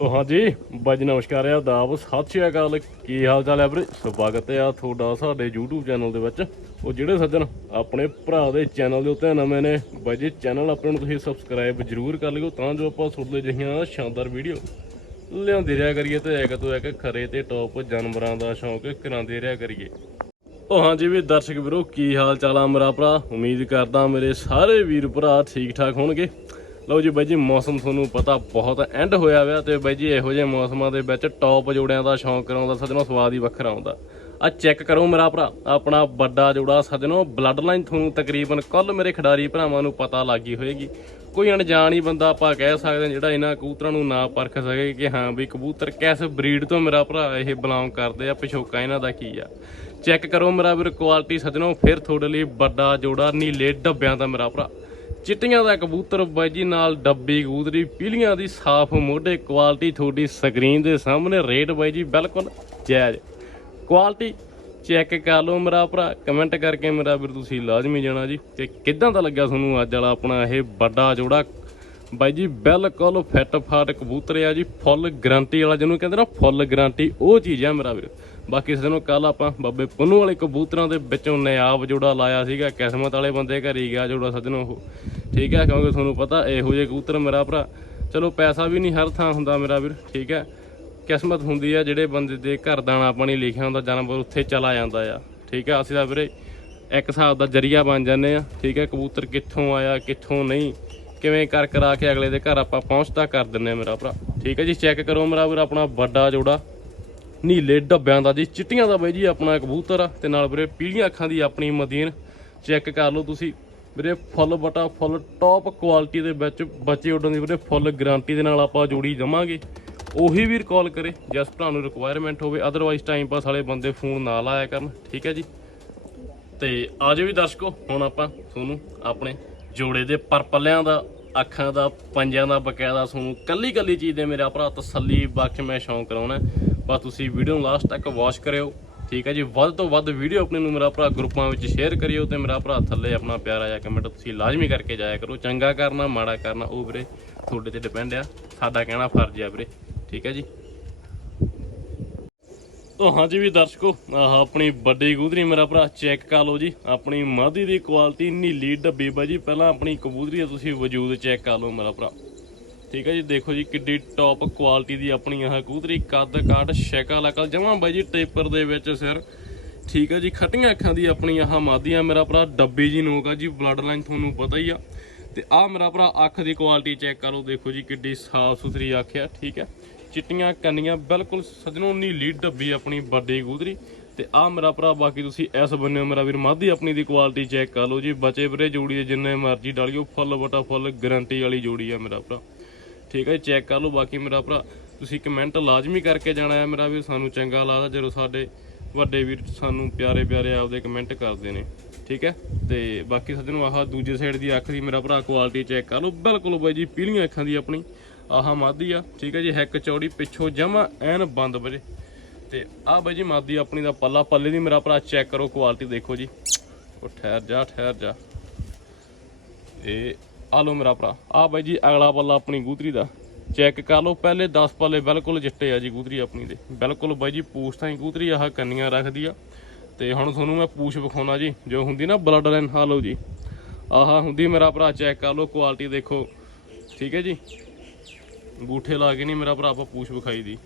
ਉਹ ਹਾਂਜੀ ਬਾਜ ਨਮਸਕਾਰ ਆ ਦਾਬ ਸਤਿ ਸ਼੍ਰੀ ਅਕਾਲ। ਕੀ ਹਾਲ ਚਾਲ ਹੈ ਵੀਰੇ? ਸਵਾਗਤ ਹੈ ਆ ਤੁਹਾਡਾ ਸਾਡੇ YouTube ਚੈਨਲ ਦੇ ਵਿੱਚ। ਉਹ ਜਿਹੜੇ ਸੱਜਣ ਆਪਣੇ ਭਰਾ ਦੇ ਚੈਨਲ ਦੇ ਉੱਤੇ ਨਵੇਂ ਨੇ, ਬਾਈ ਜੀ ਚੈਨਲ ਆਪਣੇ ਨੂੰ ਤੁਸੀਂ ਸਬਸਕ੍ਰਾਈਬ ਜ਼ਰੂਰ ਕਰ ਲਿਓ, ਤਾਂ ਜੋ ਆਪਾਂ ਤੁਹਾਡੇ ਜਿਹੀਆਂ ਸ਼ਾਨਦਾਰ ਵੀਡੀਓ ਲਿਆਉਂਦੇ ਰਿਹਾ ਕਰੀਏ ਤੇ ਇੱਕ ਤੋਂ ਇੱਕ ਖਰੇ ਤੇ ਟੌਪ ਜਾਨਵਰਾਂ ਦਾ ਸ਼ੌਂਕ ਕਰਾਉਂਦੇ ਰਿਹਾ ਕਰੀਏ। ਉਹ ਹਾਂਜੀ ਵੀ ਦਰਸ਼ਕ ਵੀਰੋ, ਕੀ ਹਾਲ ਚਾਲ ਆ ਮੇਰਾ ਭਰਾ? ਉਮੀਦ ਕਰਦਾ ਮੇਰੇ ਸਾਰੇ ਵੀਰ ਭਰਾ ਠੀਕ ਠਾਕ ਹੋਣਗੇ। ਲਓ ਜੀ ਬਾਈ ਜੀ, ਮੌਸਮ ਤੁਹਾਨੂੰ ਪਤਾ ਬਹੁਤ ਐਂਡ ਹੋਇਆ ਹੋਇਆ ਤੇ ਬਾਈ ਜੀ ਇਹੋ ਜਿਹੇ ਮੌਸਮਾਂ ਦੇ ਵਿੱਚ ਟੌਪ ਜੋੜਿਆਂ ਦਾ ਸ਼ੌਂਕ ਕਰਾਉਂਦਾ ਸੱਜਣੋ ਸਵਾਦ ਹੀ ਵੱਖਰਾ ਆਉਂਦਾ। ਆ ਚੈੱਕ ਕਰੋ ਮੇਰਾ ਭਰਾ, ਆਪਣਾ ਵੱਡਾ ਜੋੜਾ ਸੱਜਣੋ ਬਲੱਡ ਲਾਈਨ ਤੁਹਾਨੂੰ ਤਕਰੀਬਨ ਕੱਲ ਮੇਰੇ ਖਿਡਾਰੀ ਭਰਾਵਾਂ ਨੂੰ ਪਤਾ ਲੱਗੀ ਹੋਏਗੀ। ਕੋਈ ਅਣਜਾਣ ਹੀ ਬੰਦਾ ਆਪਾਂ ਕਹਿ ਸਕਦੇ ਹਾਂ, ਜਿਹੜਾ ਇਹਨਾਂ ਕਬੂਤਰਾਂ ਨੂੰ ਨਾ ਪਰਖ ਸਕੇ ਕਿ ਹਾਂ ਵੀ ਕਬੂਤਰ ਕਿਸ ਬਰੀਡ ਤੋਂ ਮੇਰਾ ਭਰਾ ਇਹ ਬਿਲੋਂਗ ਕਰਦੇ ਆ, ਪਿਛੋਕਾ ਇਹਨਾਂ ਦਾ ਕੀ ਆ। ਚੈੱਕ ਕਰੋ ਮੇਰਾ ਵੀਰ ਕੁਆਲਿਟੀ ਸੱਜਣੋ, ਫਿਰ ਤੁਹਾਡੇ ਲਈ ਵੱਡਾ ਜੋੜਾ, ਨੀਲੇ ਡੱਬਿਆਂ ਦਾ ਮੇਰਾ ਭਰਾ। ਚਿੱਟੀਆਂ ਦਾ ਕਬੂਤਰ ਬਾਈ ਜੀ ਨਾਲ ਡੱਬੀ ਕਬੂਤਰੀ ਪੀਲੀਆਂ ਦੀ ਸਾਫ਼ ਮੋਢੇ ਕੁਆਲਿਟੀ ਤੁਹਾਡੀ ਸਕਰੀਨ ਦੇ ਸਾਹਮਣੇ ਰੇਟ ਬਾਈ ਜੀ ਬਿਲਕੁਲ ਜਾਇਜ਼। ਕੁਆਲਿਟੀ ਚੈੱਕ ਕਰ ਲਓ ਮੇਰਾ ਭਰਾ ਕਮੈਂਟ ਕਰਕੇ ਮੇਰਾ ਵੀਰ ਤੁਸੀਂ ਲਾਜ਼ਮੀ ਜਾਣਾ ਜੀ। ਕਿ ਕਿੱਦਾਂ ਦਾ ਲੱਗਿਆ ਤੁਹਾਨੂੰ ਅੱਜ ਵਾਲਾ ਆਪਣਾ ਇਹ ਵੱਡਾ ਜੋੜਾ? ਬਾਈ ਜੀ ਬਿਲਕੁਲ ਫਿੱਟ ਫਾਟ ਕਬੂਤਰ ਆ ਜੀ ਫੁੱਲ ਗਰੰਟੀ ਵਾਲਾ ਜਿਹਨੂੰ ਕਹਿੰਦੇ ਨਾ ਫੁੱਲ ਗਰੰਟੀ ਉਹ ਚੀਜ਼ ਆ ਮੇਰਾ ਵੀਰ। ਬਾਕੀ ਸਾਨੂੰ ਕੱਲ ਆਪਾਂ ਬਾਬੇ ਪੁੰਨੂ ਵਾਲੇ ਕਬੂਤਰਾਂ ਦੇ ਵਿੱਚੋਂ ਨਿਆਬ ਜੋੜਾ ਲਾਇਆ ਸੀਗਾ, ਕਿਸਮਤ ਵਾਲੇ ਬੰਦੇ ਘਰ ਹੀ ਗਿਆ ਜੋੜਾ ਸੱਜਣੋ ਉਹ। ਠੀਕ ਹੈ, ਕਿਉਂਕਿ ਤੁਹਾਨੂੰ ਪਤਾ ਇਹੋ ਜਿਹੇ ਕਬੂਤਰ ਮੇਰਾ ਭਰਾ। ਚਲੋ, ਪੈਸਾ ਵੀ ਨਹੀਂ ਹਰ ਥਾਂ ਹੁੰਦਾ ਮੇਰਾ ਵੀਰ, ਠੀਕ ਹੈ। ਕਿਸਮਤ ਹੁੰਦੀ ਆ, ਜਿਹੜੇ ਬੰਦੇ ਦੇ ਘਰ ਦਾਣਾ ਪਾਣੀ ਲਿਖਿਆ ਹੁੰਦਾ, ਜਾਨਵਰ ਉੱਥੇ ਚਲਾ ਜਾਂਦਾ ਆ। ਠੀਕ ਹੈ, ਅਸੀਂ ਤਾਂ ਵੀਰੇ ਇੱਕ ਹਿਸਾਬ ਦਾ ਜਰੀਆ ਬਣ ਜਾਂਦੇ ਆ, ਠੀਕ ਹੈ, ਕਬੂਤਰ ਕਿੱਥੋਂ ਆਇਆ, ਕਿੱਥੋਂ ਨਹੀਂ, ਕਿਵੇਂ ਕਰ ਕਰਾ ਕੇ ਅਗਲੇ ਦੇ ਘਰ ਆਪਾਂ ਪਹੁੰਚਦਾ ਕਰ ਦਿੰਨੇ ਆ ਮੇਰਾ ਭਰਾ। ਠੀਕ ਹੈ ਜੀ ਚੈੱਕ ਕਰੋ ਮੇਰਾ ਵੀਰ, ਆਪਣਾ ਵੱਡਾ ਜੋੜਾ। ਨੀਲੇ ਡੱਬਿਆਂ ਦਾ ਜੀ, ਚਿੱਟੀਆਂ ਦਾ ਬਾਈ ਜੀ, ਆਪਣਾ ਕਬੂਤਰ ਆ। ਤੇ ਨਾਲ ਵੀਰੇ ਪੀਲੀਆਂ ਅੱਖਾਂ ਦੀ ਆਪਣੀ ਮਦੀਨ ਚੈੱਕ ਕਰ ਲਓ ਤੁਸੀਂ। ਵੀਰੇ ਫੁੱਲ ਬਟਾ ਫੁੱਲ ਟੌਪ ਕੁਆਲਿਟੀ ਦੇ ਵਿੱਚ ਬੱਚੇ ਉੱਡਣ ਦੀ ਵੀਰੇ ਫੁੱਲ ਗਾਰੰਟੀ ਦੇ ਨਾਲ ਆਪਾਂ ਜੋੜੀ ਦਵਾਂਗੇ ਉਹੀ ਵੀਰ ਕਾਲ ਕਰੇ ਜਿਸ ਭਰਾ ਨੂੰ ਰਿਕੁਆਇਰਮੈਂਟ ਹੋਵੇ ਅਦਰਵਾਈਜ਼ ਟਾਈਮ ਪਾਸ ਵਾਲੇ ਬੰਦੇ ਫੋਨ ਨਾ ਲਾਇਆ ਕਰਨ, ਠੀਕ ਹੈ ਜੀ? ਤੇ ਆਜੋ ਵੀ ਦਰਸ਼ਕੋ, ਹੁਣ ਆਪਾਂ ਤੁਹਾਨੂੰ ਆਪਣੇ ਜੋੜੇ ਦੇ ਪਰਪਲਿਆਂ ਦਾ, ਅੱਖਾਂ ਦਾ, ਪੰਜਾਂ ਦਾ ਬਕਾਇਦਾ ਤੁਹਾਨੂੰ ਕੱਲੀ ਕੱਲੀ ਚੀਜ਼ ਦੇ ਮੇਰਾ ਭਰਾ ਤਸੱਲੀ ਬਖਸ਼ ਮੈਂ ਸ਼ੌਂਕ ਕਰਾਉਣਾ ਬਸ ਤੁਸੀਂ ਵੀਡੀਓ ਨੂੰ ਲਾਸਟ ਤੱਕ ਵਾਚ ਕਰਿਓ। ਠੀਕ ਹੈ ਜੀ। ਵੱਧ ਤੋਂ ਵੱਧ ਵੀਡੀਓ ਆਪਣੇ ਨੂੰ ਮੇਰਾ ਭਰਾ ਗਰੁੱਪਾਂ ਵਿੱਚ ਸ਼ੇਅਰ ਕਰਿਓ ਤੇ ਮੇਰਾ ਭਰਾ ਥੱਲੇ ਆਪਣਾ ਪਿਆਰਾ ਜਿਹਾ ਕਮੈਂਟ ਤੁਸੀਂ ਲਾਜ਼ਮੀ ਕਰਕੇ ਜਾਇਆ ਕਰੋ। ਚੰਗਾ ਕਰਨਾ, ਮਾੜਾ ਕਰਨਾ, ਉਹ ਵੀਰੇ ਤੁਹਾਡੇ ਤੇ ਡਿਪੈਂਡ ਆ। ਸਾਡਾ ਕਹਿਣਾ ਫਰਜ਼ ਆ ਵੀਰੇ। ਠੀਕ ਹੈ ਜੀ। ਤੋ ਹਾਂਜੀ ਵੀ ਦਰਸ਼ਕੋ, ਆਹ ਆਪਣੀ ਵੱਡੀ ਕਬੂਤਰੀ ਮੇਰਾ ਭਰਾ ਚੈੱਕ ਕਰ ਲਓ ਜੀ। ਆਪਣੀ ਮਾਦੀ ਦੀ ਕੁਆਲਿਟੀ ਨੀਲੀ ਡੱਬੀ ਬਾਜੀ ਪਹਿਲਾਂ ਆਪਣੀ ਕਬੂਤਰੀ ਦਾ ਤੁਸੀਂ ਵਜੂਦ ਚੈੱਕ ਕਰ ਲਓ ਮੇਰਾ ਭਰਾ। ਠੀਕ ਹੈ ਜੀ, ਦੇਖੋ ਜੀ ਕਿੱਡੀ ਟੌਪ ਕੁਆਲਿਟੀ ਦੀ ਆਪਣੀ ਆਹ ਕੂਤਰੀ ਕੱਦ ਕਾਟ ਸ਼ਕਲ ਅਕਲ ਜਮਾਂ ਬਾਈ ਜੀ ਟੇਪਰ ਦੇ ਵਿੱਚ ਸਿਰ। ਠੀਕ ਹੈ ਜੀ, ਖੱਟੀਆਂ ਅੱਖਾਂ ਦੀ ਆਪਣੀ ਆਹ ਮਾਦੀਆਂ ਮੇਰਾ ਭਰਾ, ਡੱਬੀ ਜੀ ਨੋਕ ਆ ਜੀ ਬਲੱਡ ਲਾਈਨ ਤੁਹਾਨੂੰ ਪਤਾ ਹੀ ਆ। ਤੇ ਆਹ ਮੇਰਾ ਭਰਾ ਅੱਖ ਦੀ ਕੁਆਲਿਟੀ ਚੈੱਕ ਕਰੋ, ਦੇਖੋ ਜੀ ਕਿੱਡੀ ਸਾਫ਼ ਸੁਥਰੀ ਅੱਖ ਆ, ਠੀਕ ਹੈ। ਚਿੱਟੀਆਂ, ਕੰਨੀਆਂ, ਬਿਲਕੁਲ ਸਜਣੋਂ ਨੀਲੀ ਡੱਬੀ ਆਪਣੀ ਵੱਡੀ ਕੂਤਰੀ ਤੇ ਆਹ ਮੇਰਾ ਭਰਾ, ਬਾਕੀ ਤੁਸੀਂ ਇਸ ਬੰਨੇ ਮੇਰਾ ਵੀਰ ਮਾਦੀ ਆਪਣੀ ਦੀ ਕੁਆਲਿਟੀ ਚੈੱਕ ਕਰ ਲਓ ਜੀ। ਬਚੇ ਵੀਰੇ ਜੋੜੀ ਜਿੰਨੇ ਮਰਜ਼ੀ ਡਾਲਿਓ, ਫੁੱਲ ਬਟਾ ਫੁੱਲ ਗਰੰਟੀ ਵਾਲੀ ਜੋੜੀ ਆ ਮੇਰਾ ਭਰਾ। ਠੀਕ ਹੈ ਚੈੱਕ ਕਰ ਲਓ। ਬਾਕੀ ਮੇਰਾ ਭਰਾ, ਤੁਸੀਂ ਕਮੈਂਟ ਲਾਜ਼ਮੀ ਕਰਕੇ ਜਾਣਾ ਹੈ। ਮੇਰਾ ਵੀ ਸਾਨੂੰ ਚੰਗਾ ਲੱਗਦਾ, ਜਦੋਂ ਸਾਡੇ ਵੱਡੇ ਵੀਰ ਸਾਨੂੰ ਪਿਆਰੇ ਪਿਆਰੇ ਆਪਦੇ ਕਮੈਂਟ ਕਰਦੇ ਨੇ। ਠੀਕ ਹੈ? ਤੇ ਬਾਕੀ ਸੱਜਣੋ, ਆਹ ਦੂਜੇ ਸਾਈਡ ਦੀ ਅੱਖ ਦੀ ਮੇਰਾ ਭਰਾ ਕੁਆਲਿਟੀ ਚੈੱਕ ਕਰ ਲਓ। ਬਿਲਕੁਲ ਬਾਈ ਜੀ, ਪੀਲੀਆਂ ਅੱਖਾਂ ਦੀ ਆਪਣੀ। ਆਹ ਮਾਦੀ ਆ, ਠੀਕ ਹੈ ਜੀ, ਹੈਕ ਚੌੜੀ ਪਿੱਛੋਂ ਜਮਾ ਐਨ ਬੰਦ ਵੀਰੇ। ਤੇ ਆਹ ਬਾਈ ਜੀ, ਮਾਦੀ ਆਪਣੀ ਦਾ ਪੱਲਾ, ਪੱਲੇ ਦੀ ਮੇਰਾ ਭਰਾ ਚੈੱਕ ਕਰੋ ਕੁਆਲਿਟੀ ਦੇਖੋ ਜੀ। ਉਹ ਠਹਿਰ ਜਾ ਠਹਿਰ ਜਾ। ਇਹ ਆ ਲਓ ਮੇਰਾ ਭਰਾ। ਆ ਬਾਈ ਜੀ, ਅਗਲਾ ਪੱਲਾ ਆਪਣੀ ਗੂਤਰੀ ਦਾ। ਚੈੱਕ ਕਰ ਲਓ, ਪਹਿਲੇ 10 ਪੱਲੇ ਬਿਲਕੁਲ ਚਿੱਟੇ ਆ ਜੀ ਗੂਤਰੀ ਆਪਣੀ ਦੇ। ਬਿਲਕੁਲ ਬਾਈ ਜੀ, ਪੂਛ ਤਾਂ ਹੀ ਗੂਤਰੀ ਆਹ ਕੰਨੀਆਂ ਰੱਖਦੀ ਆ। ਤੇ ਹੁਣ ਤੁਹਾਨੂੰ ਮੈਂ ਪੂਛ ਵਿਖਾਉਣਾ ਜੀ, ਜੋ ਹੁੰਦੀ ਨਾ ਬਲੱਡ ਲਾਈਨ ਆ ਲਓ ਜੀ। ਆਹ ਹੁੰਦੀ ਮੇਰਾ ਭਰਾ, ਚੈੱਕ ਕਰ ਲਓ ਕੁਆਲਿਟੀ ਦੇਖੋ। ਠੀਕ ਹੈ ਜੀ? ਗੂਠੇ ਲਾ ਕੇ ਨਹੀਂ ਮੇਰਾ ਭਰਾ ਆਪਾਂ ਪੂਛ ਵਿਖਾਈ ਦੀ।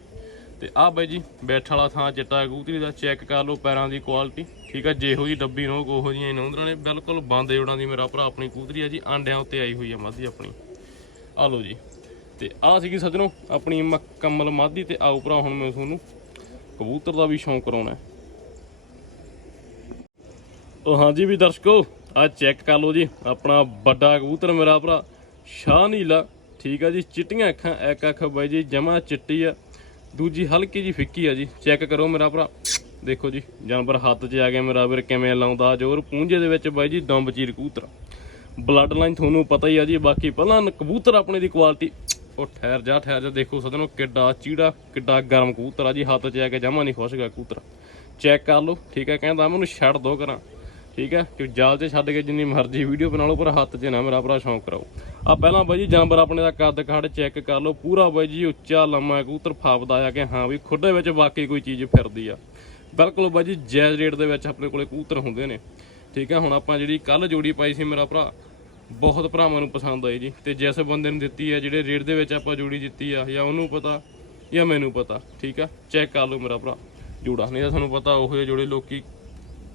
ਤੇ ਆਹ ਬਾਈ ਜੀ ਬੈਠ ਵਾਲਾ ਥਾਂ ਚਿੱਟਾ ਕਬੂਤਰੀ ਦਾ ਚੈੱਕ ਕਰ ਲਓ, ਪੈਰਾਂ ਦੀ ਕੁਆਲਿਟੀ ਠੀਕ ਆ? ਜਿਹੋ ਜੀ ਡੱਬੀ ਨੋ, ਉਹੋ ਜੀਆਂ ਨੌਂਦਰਾਂ ਨੇ। ਬਿਲਕੁਲ ਬੰਦ ਜੋੜਾਂ ਦੀ ਮੇਰਾ ਭਰਾ ਆਪਣੀ ਕਬੂਤਰੀ ਆ ਜੀ, ਆਂਡਿਆਂ ਉੱਤੇ ਆਈ ਹੋਈ ਆ ਮਾਦੀ ਆਪਣੀ। ਆ ਲਓ ਜੀ, ਤੇ ਆਹ ਸੀਗੀ ਸੱਜਣੋ, ਆਪਣੀ ਮੁਕੰਮਲ ਮਾਦੀ ਤੇ ਆਓ ਭਰਾ, ਹੁਣ ਮੈਂ ਤੁਹਾਨੂੰ ਕਬੂਤਰ ਦਾ ਵੀ ਸ਼ੌਂਕ ਕਰਾਉਣਾ ਉਹ ਹਾਂਜੀ ਵੀ ਦਰਸ਼ਕੋ, ਆ ਚੈੱਕ ਕਰ ਲਓ ਜੀ, ਆਪਣਾ ਵੱਡਾ ਕਬੂਤਰ ਮੇਰਾ ਭਰਾ, ਸ਼ਾਹ ਨੀਲਾ, ਠੀਕ ਆ ਜੀ, ਚਿੱਟੀਆਂ ਅੱਖਾਂ, ਇੱਕ ਅੱਖ ਬਾਈ ਜੀ ਜਮਾ ਚਿੱਟੀ ਆ। ਦੂਜੀ ਹਲਕੀ ਜੀ ਫਿੱਕੀ ਆ ਜੀ। ਚੈੱਕ ਕਰੋ ਮੇਰਾ ਭਰਾ। ਦੇਖੋ ਜੀ, ਜਾਨਵਰ ਹੱਥ 'ਚ ਆ ਗਿਆ ਮੇਰਾ ਵੀਰ, ਕਿਵੇਂ ਲਾਉਂਦਾ ਜ਼ੋਰ। ਪੂੰਝੇ ਦੇ ਵਿੱਚ ਬਾਈ ਜੀ ਦੰਬ ਚੀਰ ਕਬੂਤਰ। ਬਲੱਡ ਲਾਈਨ ਤੁਹਾਨੂੰ ਪਤਾ ਹੀ ਆ ਜੀ, ਬਾਕੀ ਪਹਿਲਾਂ ਕਬੂਤਰ ਆਪਣੇ ਦੀ ਕੁਆਲਿਟੀ ਉਹ ਠਹਿਰ ਜਾ ਠਹਿਰ ਜਾ, ਦੇਖੋ ਸਦਨੋ ਕਿੱਡਾ ਚੀੜਾ, ਕਿੱਡਾ ਗਰਮ ਕਬੂਤਰ ਆ ਜੀ। ਹੱਥ 'ਚ ਆ ਕੇ ਜਮਾ ਨਹੀਂ ਖੁਸ਼ ਗਿਆ ਕਬੂਤਰ। ਚੈੱਕ ਕਰ ਲਓ, ਠੀਕ ਹੈ ਕਹਿੰਦਾ ਮੈਨੂੰ ਛੱਡ ਦੋ ਕਰਾਂ ਠੀਕ ਹੈ ਕਿ ਜਾਲ 'ਚ ਛੱਡ ਕੇ ਜਿੰਨੀ ਮਰਜ਼ੀ ਵੀਡੀਓ ਬਣਾ ਲਓ, ਪਰ ਹੱਥ 'ਚ ਨਾ ਮੇਰਾ ਭਰਾ, ਸ਼ੌਂਕ ਕਰਾਓ ਆ ਪਹਿਲਾਂ ਬਾਈ ਜੀ ਜਾਨਵਰ ਆਪਣੇ ਦਾ ਕੱਦ ਕਾਠ ਚੈੱਕ ਕਰ ਲਓ। ਪੂਰਾ ਬਾਈ ਜੀ ਉੱਚਾ, ਲੰਮਾ ਕਬੂਤਰ ਫਾਪਦਾ ਆ ਕਿ ਹਾਂ ਵੀ ਖੁੱਡੇ ਵਿੱਚ ਵਾਕਈ ਕੋਈ ਚੀਜ਼ ਫਿਰਦੀ ਆ। ਬਿਲਕੁਲ ਬਾਈ ਜੀ ਜਾਇਜ਼ ਰੇਟ ਦੇ ਵਿੱਚ ਆਪਣੇ ਕੋਲੇ ਕਬੂਤਰ ਹੁੰਦੇ ਨੇ। ਠੀਕ ਆ, ਹੁਣ ਆਪਾਂ ਜਿਹੜੀ ਕੱਲ ਜੋੜੀ ਪਾਈ ਸੀ ਮੇਰਾ ਭਰਾ, ਬਹੁਤ ਭਰਾਵਾਂ ਨੂੰ ਪਸੰਦ ਆਈ ਜੀ। ਤੇ ਜਿਸ ਬੰਦੇ ਨੂੰ ਦਿੱਤੀ ਹੈ ਜਿਹੜੇ ਰੇਟ ਦੇ ਵਿੱਚ ਆਪਾਂ ਜੋੜੀ ਦਿੱਤੀ ਆ, ਜਾਂ ਉਹਨੂੰ ਪਤਾ, ਜਾਂ ਮੈਨੂੰ ਪਤਾ। ਠੀਕ ਆ, ਚੈੱਕ ਕਰ ਲਓ ਮੇਰਾ ਭਰਾ। ਜੋੜਾ, ਨਹੀਂ ਤਾਂ ਤੁਹਾਨੂੰ ਪਤਾ, ਉਹ ਜਿਹੇ ਜੋੜੇ ਲੋਕੀ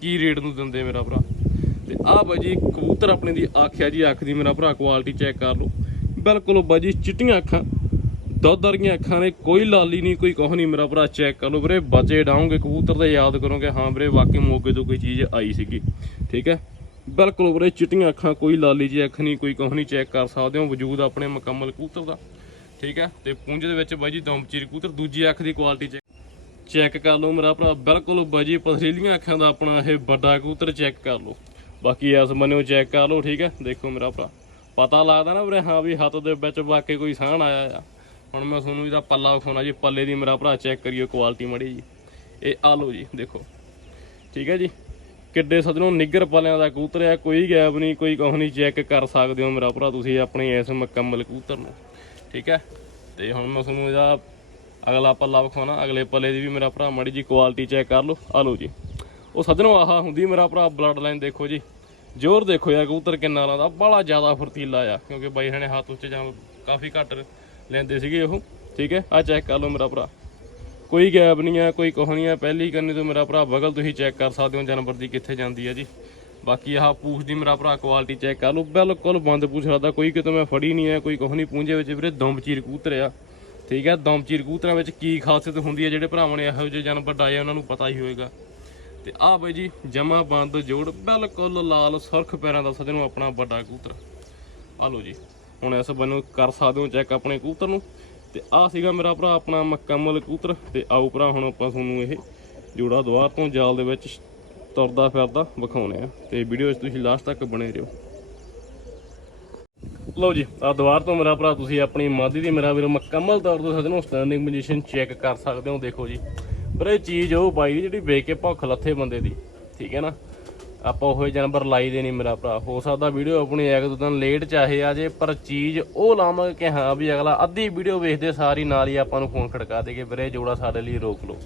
ਕੀ ਰੇਟ ਨੂੰ ਦਿੰਦੇ ਮੇਰਾ ਭਰਾ। ਤੇ ਆਹ ਬਾਈ ਜੀ ਕਬੂਤਰ ਆਪਣੇ ਦੀ ਆਖਿਆ ਜੀ, ਅੱਖ ਦੀ ਮੇਰਾ ਭਰਾ ਕੁਆਲਿਟੀ ਚੈੱਕ ਕਰ ਲਓ। ਬਿਲਕੁਲ ਬਾਈ ਚਿੱਟੀਆਂ ਅੱਖਾਂ, ਦੁੱਧ ਵਰਗੀਆਂ ਅੱਖਾਂ ਨੇ, ਕੋਈ ਲਾਲੀ ਨਹੀਂ, ਕੋਈ ਕੁਛ ਨਹੀਂ, ਮੇਰਾ ਭਰਾ ਚੈੱਕ ਕਰ ਲਓ ਵੀਰੇ, ਬਚੇ ਡਾਉਂਗੇ ਕਬੂਤਰ ਤੇ, ਯਾਦ ਕਰੋਗੇ, ਹਾਂ ਵੀਰੇ, ਵਾਕਈ ਮੋਗੇ ਤੋਂ ਕੋਈ ਚੀਜ਼ ਆਈ ਸੀਗੀ, ਠੀਕ ਹੈ? ਬਿਲਕੁਲ ਵੀਰੇ, ਚਿੱਟੀਆਂ ਅੱਖਾਂ, ਕੋਈ ਲਾਲੀ ਜੀ ਅੱਖ ਨਹੀਂ, ਕੋਈ ਕੁਛ ਨਹੀਂ ਚੈੱਕ ਕਰ ਸਕਦੇ ਹੋ, ਵਜੂਦ ਆਪਣੇ ਮੁਕੰਮਲ ਕਬੂਤਰ ਦਾ, ਠੀਕ ਹੈ? ਤੇ ਪੁੰਜ ਦੇ ਵਿੱਚ ਬਾਈ ਜੀ, ਦਮਚੀਰ ਕਬੂਤਰ, ਦੂਜੀ ਅੱਖ ਦੀ ਕੁਆਲਿਟੀ ਚੈੱਕ ਚੈੱਕ ਕਰ ਲਓ ਮੇਰਾ ਭਰਾ, ਬਿਲਕੁਲ ਬਾਜੀ ਪਥਰੀਲੀਆਂ ਅੱਖਾਂ ਦਾ ਆਪਣਾ ਇਹ ਵੱਡਾ ਕਬੂਤਰ ਚੈੱਕ ਕਰ ਲਓ। ਬਾਕੀ ਇਸ ਬੰਨਿਓ ਚੈੱਕ ਕਰ ਲਓ, ਠੀਕ ਹੈ? ਦੇਖੋ ਮੇਰਾ ਭਰਾ। ਪਤਾ ਲੱਗਦਾ ਨਾ ਵੀਰੇ, ਹਾਂ ਵੀ ਹੱਥ ਦੇ ਵਿੱਚ ਵਾਕਈ ਕੋਈ ਸਾਹਣ ਆਇਆ ਆ। ਹੁਣ ਮੈਂ ਤੁਹਾਨੂੰ ਇਹਦਾ ਪੱਲਾ ਵਿਖਾਉਣਾ ਜੀ, ਪੱਲੇ ਦੀ ਮੇਰਾ ਭਰਾ ਚੈੱਕ ਕਰਿਓ ਕੁਆਲਿਟੀ ਮੜੀ ਜੀ। ਇਹ ਆ ਲਓ ਜੀ, ਦੇਖੋ। ਠੀਕ ਹੈ ਜੀ? ਕਿੱਡੇ ਸਦਨੋਂ ਨਿੱਗਰ ਪਲਿਆਂ ਦਾ ਕਬੂਤਰ ਆ, ਕੋਈ ਗੈਪ ਨਹੀਂ, ਕੋਈ ਕੁਛ ਨਹੀਂ ਚੈੱਕ ਕਰ ਸਕਦੇ ਹੋ ਮੇਰਾ ਭਰਾ ਤੁਸੀਂ ਆਪਣੇ ਇਸ ਮੁਕੰਮਲ ਕਬੂਤਰ ਨੂੰ। ਠੀਕ ਹੈ? ਤੇ ਹੁਣ ਮੈਂ ਤੁਹਾਨੂੰ ਇਹਦਾ ਅਗਲਾ ਪੱਲਾ ਵਿਖਾਉਣਾ, ਅਗਲੇ ਪੱਲੇ ਦੀ ਵੀ ਮੇਰਾ ਭਰਾ ਮਾੜੀ ਜੀ ਕੁਆਲਿਟੀ ਚੈੱਕ ਕਰ ਲਓ। ਆ ਲਓ ਜੀ। ਉਹ ਸਦਨੋਂ ਆਹਾ ਹੁੰਦੀ ਮੇਰਾ ਭਰਾ ਬਲੱਡ ਲਾਈਨ ਦੇਖੋ ਜੀ। ਜ਼ੋਰ ਦੇਖੋ ਯਾਰ ਕਬੂਤਰ ਕਿੰਨਾ ਲਾਉਂਦਾ। ਬੜਾ ਜ਼ਿਆਦਾ ਫੁਰਤੀਲਾ ਆ ਕਿਉਂਕਿ ਬਾਈ ਹਣੇ ਹੱਥ ਉੱਚ ਜਾਂ ਕਾਫੀ ਘੱਟ ਲੈਂਦੇ ਸੀਗੇ ਉਹ। ਠੀਕ ਹੈ ਆ ਚੈੱਕ ਕਰ ਲਓ ਮੇਰਾ ਭਰਾ। ਕੋਈ ਗੈਪ ਨਹੀਂ ਆ ਕੋਈ ਕੁਛ ਨਹੀਂ ਆ। ਪਹਿਲੀ ਕੰਨੀ ਤੋਂ ਮੇਰਾ ਭਰਾ ਬਗਲ ਤੁਸੀਂ ਚੈੱਕ ਕਰ ਸਕਦੇ ਹੋ ਜਾਨਵਰ ਦੀ ਕਿੱਥੇ ਜਾਂਦੀ ਆ ਜੀ। ਬਾਕੀ ਆਹ ਪੂਛ ਦੀ ਮੇਰਾ ਭਰਾ ਕੁਆਲਿਟੀ ਚੈੱਕ ਕਰ ਲਓ। ਬਿਲਕੁਲ ਬੰਦ ਪੂਛ ਲੱਗਦਾ ਕੋਈ ਕਿਤੇ ਮੈਂ ਫੜੀ ਨਹੀਂ ਆ ਕੋਈ ਕੁਛ ਨਹੀਂ। ਪੂੰਝੇ ਵਿੱਚ ਵੀਰੇ ਦਮਚੀਰ ਕਬੂਤਰ ਆ। ਠੀਕ ਹੈ ਦਮਚੀਰ ਕਬੂਤਰਾਂ ਵਿੱਚ ਕੀ ਖਾਸੀਅਤ ਹੁੰਦੀ ਹੈ ਜਿਹੜੇ ਭਰਾਵਾਂ ਨੇ ਇਹੋ ਜਿਹੇ ਜਾਨਵਰ ਡਾਏ ਆ, ਉਹਨਾਂ ਨੂੰ ਪਤਾ ਹੀ ਹੋਏਗਾ। ਤੇ ਆਹ ਬਈ ਜੀ, ਜਮਾ ਬੰਦ ਜੋੜ, ਬਿਲਕੁਲ ਲਾਲ ਸੁਰਖ ਪੈਰਾਂ ਦਾ ਸਜਣੋ ਆਪਣਾ ਵੱਡਾ ਕਬੂਤਰ। ਆ ਲਓ ਜੀ, ਹੁਣ ਇਸ ਬੰਨੂ ਕਰ ਸਕਦੇ ਹੋ ਚੈੱਕ ਆਪਣੇ ਕਬੂਤਰ ਨੂੰ। ਤੇ ਆਹ ਸੀਗਾ ਮੇਰਾ ਭਰਾ, ਆਪਣਾ ਮੁਕੰਮਲ ਕਬੂਤਰ। ਤੇ ਆਓ ਭਰਾ, ਹੁਣ ਆਪਾਂ ਤੁਹਾਨੂੰ ਇਹ ਜੋੜਾ ਦੁਆਰ ਤੋਂ ਜਾਲ ਦੇ ਵਿੱਚ ਤੁਰਦਾ ਫਿਰਦਾ ਵਿਖਾਉਣੇ ਆ ਤੇ ਵੀਡੀਓ ਵਿੱਚ ਤੁਸੀਂ ਲਾਸਟ ਤੱਕ ਬਣੇ ਰਹੋ। ਲਓ ਜੀ, ਆ ਦੁਆਰ ਤੋਂ ਮੇਰਾ ਭਰਾ, ਤੁਸੀਂ ਆਪਣੀ ਮਾਦੀ ਦੀ, ਮੇਰਾ ਵੀਰ ਮੁਕੰਮਲ ਤੌਰ ਤੇ ਸਜਣੋ ਸਟੈਂਡਿੰਗ ਪੋਜੀਸ਼ਨ ਚੈੱਕ ਕਰ ਸਕਦੇ ਹੋ, ਦੇਖੋ ਜੀ। ਪਰ ਇਹ ਚੀਜ਼ ਉਹ ਬਾਈ ਦੀ ਜਿਹੜੀ ਵੇਖ ਕੇ ਭੁੱਖ ਲੱਥੇ ਬੰਦੇ ਦੀ, ਠੀਕ ਹੈ ਨਾ? ਆਪਾਂ ਉਹ ਜਾਨਵਰ ਲਾਈ ਦੇ ਨਹੀਂ ਮੇਰਾ ਭਰਾ। ਹੋ ਸਕਦਾ ਵੀਡੀਓ ਆਪਣੀ ਇੱਕ ਦੋ ਦਿਨ ਲੇਟ ਚਾਹੇ ਆ ਜੇ, ਪਰ ਚੀਜ਼ ਉਹ ਲਾਵਾਂਗੇ ਕਿ ਹਾਂ ਵੀ ਅਗਲਾ ਅੱਧੀ ਵੀਡੀਓ ਵੇਖਦੇ ਸਾਰੀ, ਨਾਲ ਹੀ ਆਪਾਂ ਨੂੰ ਫੋਨ ਖੜਕਾ ਦੇ ਕੇ ਵੀਰੇ ਜੋੜਾ ਸਾਡੇ ਲਈ ਰੋਕ ਲਓ।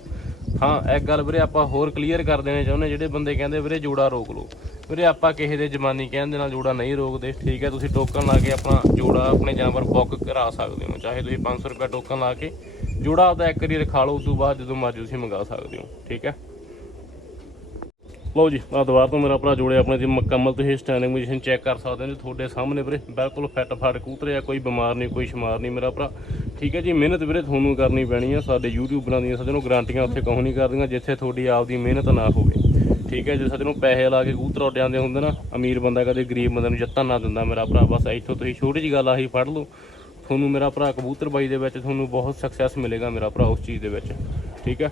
ਹਾਂ, ਇੱਕ ਗੱਲ ਵੀਰੇ ਆਪਾਂ ਹੋਰ ਕਲੀਅਰ ਕਰ ਦੇਣਾ ਚਾਹੁੰਦੇ, ਜਿਹੜੇ ਬੰਦੇ ਕਹਿੰਦੇ ਵੀਰੇ ਜੋੜਾ ਰੋਕ ਲਓ। ਵੀਰੇ ਆਪਾਂ ਕਿਸੇ ਦੇ ਜਮਾਨੀ ਕਹਿਣ ਦੇ ਨਾਲ ਜੋੜਾ ਨਹੀਂ ਰੋਕਦੇ, ਠੀਕ ਹੈ? ਤੁਸੀਂ ਟੋਕਨ ਲਾ ਕੇ ਆਪਣਾ ਜੋੜਾ ਆਪਣੇ ਜਾਨਵਰ ਬੁੱਕ ਕਰਾ ਸਕਦੇ ਹੋ। ਚਾਹੇ ਤੁਸੀਂ 500 ਰੁਪਏ ਟੋਕਨ ਲਾ ਕੇ ਜੋੜਾ ਆਪਦਾ ਇੱਕ ਵਾਰੀ ਰਖਾ ਲਓ, ਉਸ ਤੋਂ ਬਾਅਦ ਜਦੋਂ ਮਰਜ਼ੀ ਤੁਸੀਂ ਮੰਗਾ ਸਕਦੇ ਹੋ, ਠੀਕ ਹੈ? ਲਓ ਜੀ ਆ ਦੁਬਾਰਾ ਤੋਂ ਮੇਰਾ ਭਰਾ ਜੋੜੇ ਆਪਣੇ ਜੀ ਮੁਕੰਮਲ, ਤੁਸੀਂ ਸਟੈਂਡਿੰਗ ਪੋਜੀਸ਼ਨ ਚੈੱਕ ਕਰ ਸਕਦੇ ਹੋ ਜੀ ਤੁਹਾਡੇ ਸਾਹਮਣੇ ਵੀਰੇ, ਬਿਲਕੁਲ ਫਿੱਟ ਫਾਟ ਕਬੂਤਰ ਆ, ਕੋਈ ਬਿਮਾਰ ਨਹੀਂ, ਕੋਈ ਸ਼ਮਾਰ ਨਹੀਂ ਮੇਰਾ ਭਰਾ, ਠੀਕ ਹੈ ਜੀ? ਮਿਹਨਤ ਵੀਰੇ ਤੁਹਾਨੂੰ ਕਰਨੀ ਪੈਣੀ ਆ, ਸਾਡੇ ਯੂਟਿਊਬਰਾਂ ਦੀਆਂ ਸੱਜਣੋਂ ਗਾਰੰਟੀਆਂ ਉੱਥੇ ਕਹੋ ਨਹੀਂ ਕਰਦੀਆਂ, ਜਿੱਥੇ ਤੁਹਾਡੀ ਆਪਦੀ ਮਿਹਨਤ ਨਾ ਹੋਵੇ, ਠੀਕ ਹੈ? ਜੇ ਸੱਜਣੋਂ ਪੈਸੇ ਲਾ ਕੇ ਕਬੂਤਰ ਉੱਡ ਜਾਂਦੇ ਹੁੰਦੇ ਨਾ, ਅਮੀਰ ਬੰਦਾ ਕਦੇ ਗਰੀਬ ਬੰਦੇ ਨੂੰ ਜੱਤਨ ਨਾ ਦਿੰਦਾ ਮੇਰਾ ਭਰਾ, ਬਸ ਇੱਥੋਂ ਤੁਸੀਂ ਛੋਟੀ ਜੀ ਗੱਲ ਆਹੀ ਫੜ ਲਓ ਤੁਹਾਨੂੰ ਮੇਰਾ ਭਰਾ ਕਬੂਤਰ ਬਾਈ ਦੇ ਵਿੱਚ ਤੁਹਾਨੂੰ ਬਹੁਤ ਸਕਸੈਸ ਮਿਲੇਗਾ ਮੇਰਾ ਭਰਾ ਉਸ ਚੀਜ਼ ਦੇ ਵਿੱਚ। ਠੀਕ ਹੈ?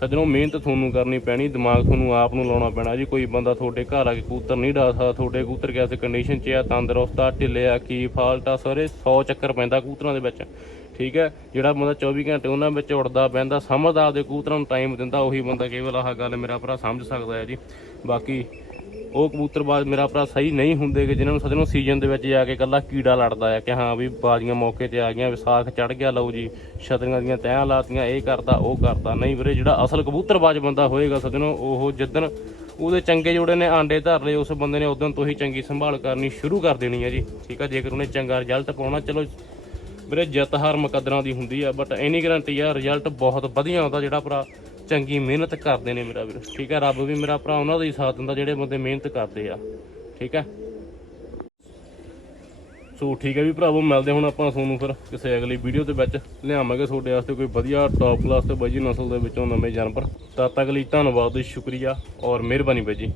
ਸੱਜਣੋਂ, ਮਿਹਨਤ ਤੁਹਾਨੂੰ ਕਰਨੀ ਪੈਣੀ, ਦਿਮਾਗ ਤੁਹਾਨੂੰ ਆਪ ਨੂੰ ਲਾਉਣਾ ਪੈਣਾ ਜੀ। ਕੋਈ ਬੰਦਾ ਤੁਹਾਡੇ ਘਰ ਆ ਕੇ ਕਬੂਤਰ ਨਹੀਂ ਡਾ ਸਕਦਾ, ਤੁਹਾਡੇ ਕਬੂਤਰ ਕਿਸ ਕੰਡੀਸ਼ਨ 'ਚ ਆ, ਤੰਦਰੁਸਤ ਆ, ਢਿੱਲੇ ਆ, ਕੀ ਫਾਲਟ ਆ, ਸਾਰੇ 100 ਚੱਕਰ ਪੈਂਦਾ ਕਬੂਤਰਾਂ ਦੇ ਵਿੱਚ। ਠੀਕ ਹੈ? ਜਿਹੜਾ ਬੰਦਾ 24 ਘੰਟੇ ਉਹਨਾਂ ਵਿੱਚ ਉੜਦਾ ਬਹਿੰਦਾ ਸਮਝਦਾ ਆਪਦੇ ਕਬੂਤਰਾਂ ਨੂੰ ਟਾਈਮ ਦਿੰਦਾ, ਉਹੀ ਬੰਦਾ ਕੇਵਲ ਆਹ ਗੱਲ ਮੇਰਾ ਭਰਾ ਸਮਝ ਸਕਦਾ ਹੈ ਜੀ। ਬਾਕੀ ਉਹ ਕਬੂਤਰਬਾਜ਼ ਮੇਰਾ ਭਰਾ ਸਹੀ ਨਹੀਂ ਹੁੰਦੇ ਕਿ ਜਿਨ੍ਹਾਂ ਨੂੰ ਸਦਨੋਂ ਸੀਜ਼ਨ ਦੇ ਵਿੱਚ ਜਾ ਕੇ ਕੱਲਾ ਕੀੜਾ ਲੜਦਾ ਹੈ ਕਿ ਹਾਂ ਵੀ ਬਾਜ਼ੀਆਂ ਮੌਕੇ ਤੇ ਆ ਗਈਆਂ, ਵਿਸਾਖ ਚੜ ਗਿਆ, ਲਓ ਜੀ, ਛਤਰੀਆਂ ਦੀਆਂ ਤੈਆਂ ਲਾਤੀਆਂ, ਇਹ ਕਰਦਾ, ਉਹ ਕਰਦਾ। ਨਹੀਂ ਵੀਰੇ, ਜਿਹੜਾ ਅਸਲ ਕਬੂਤਰਬਾਜ਼ ਬੰਦਾ ਹੋਏਗਾ ਸਦਨੋਂ ਉਹ ਜਿੱਦਣ ਉਹਦੇ ਚੰਗੇ ਜੋੜੇ ਨੇ ਆਂਡੇ ਧਰ ਲਏ, ਉਸ ਬੰਦੇ ਨੇ ਉਦੋਂ ਤੋਂ ਹੀ ਚੰਗੀ ਸੰਭਾਲ ਕਰਨੀ ਸ਼ੁਰੂ ਕਰ ਦੇਣੀ ਹੈ ਜੀ। ਠੀਕ ਆ, ਜੇਕਰ ਉਹਨੇ ਚੰਗਾ ਰਿਜ਼ਲਟ ਪਾਉਣਾ, ਚਲੋ ਵੀਰੇ, ਜਿੱਤ ਹਾਰ ਮੁਕੱਦਰਾਂ ਦੀ ਹੁੰਦੀ ਆ ਬਟ ਐਨੀ ਗਰੰਟੀ ਆ ਰਿਜ਼ਲਟ ਬਹੁਤ ਵਧੀਆ ਆਉਂਦਾ ਜਿਹੜਾ ਭਰਾ ਚੰਗੀ ਮਿਹਨਤ ਕਰਦੇ ਨੇ ਮੇਰਾ ਵੀਰ, ਠੀਕ ਹੈ? ਰੱਬ ਵੀ ਮੇਰਾ ਭਰਾ, ਉਹਨਾਂ ਦਾ ਹੀ ਸਾਥ ਦਿੰਦਾ, ਜਿਹੜੇ ਬੰਦੇ ਮਿਹਨਤ ਕਰਦੇ ਆ, ਠੀਕ ਹੈ? ਸੋ ਠੀਕ ਹੈ ਵੀ ਭਰਾਵੋ, ਮਿਲਦੇ ਹੁਣ ਆਪਾਂ ਤੁਹਾਨੂੰ ਫਿਰ ਕਿਸੇ ਅਗਲੀ ਵੀਡੀਓ ਦੇ ਵਿੱਚ। ਲਿਆਵਾਂਗੇ ਤੁਹਾਡੇ ਵਾਸਤੇ ਕੋਈ ਵਧੀਆ ਟੌਪ ਕਲਾਸ ਤੇ ਬਾਈ ਜੀ ਨਸਲ ਦੇ ਵਿੱਚੋਂ ਨਵੇਂ ਜਾਨਵਰ। ਤਦ ਤੱਕ ਲਈ ਧੰਨਵਾਦ ਤੇ ਸ਼ੁਕਰੀਆ ਔਰ ਮਿਹਰਬਾਨੀ ਬਾਈ ਜੀ।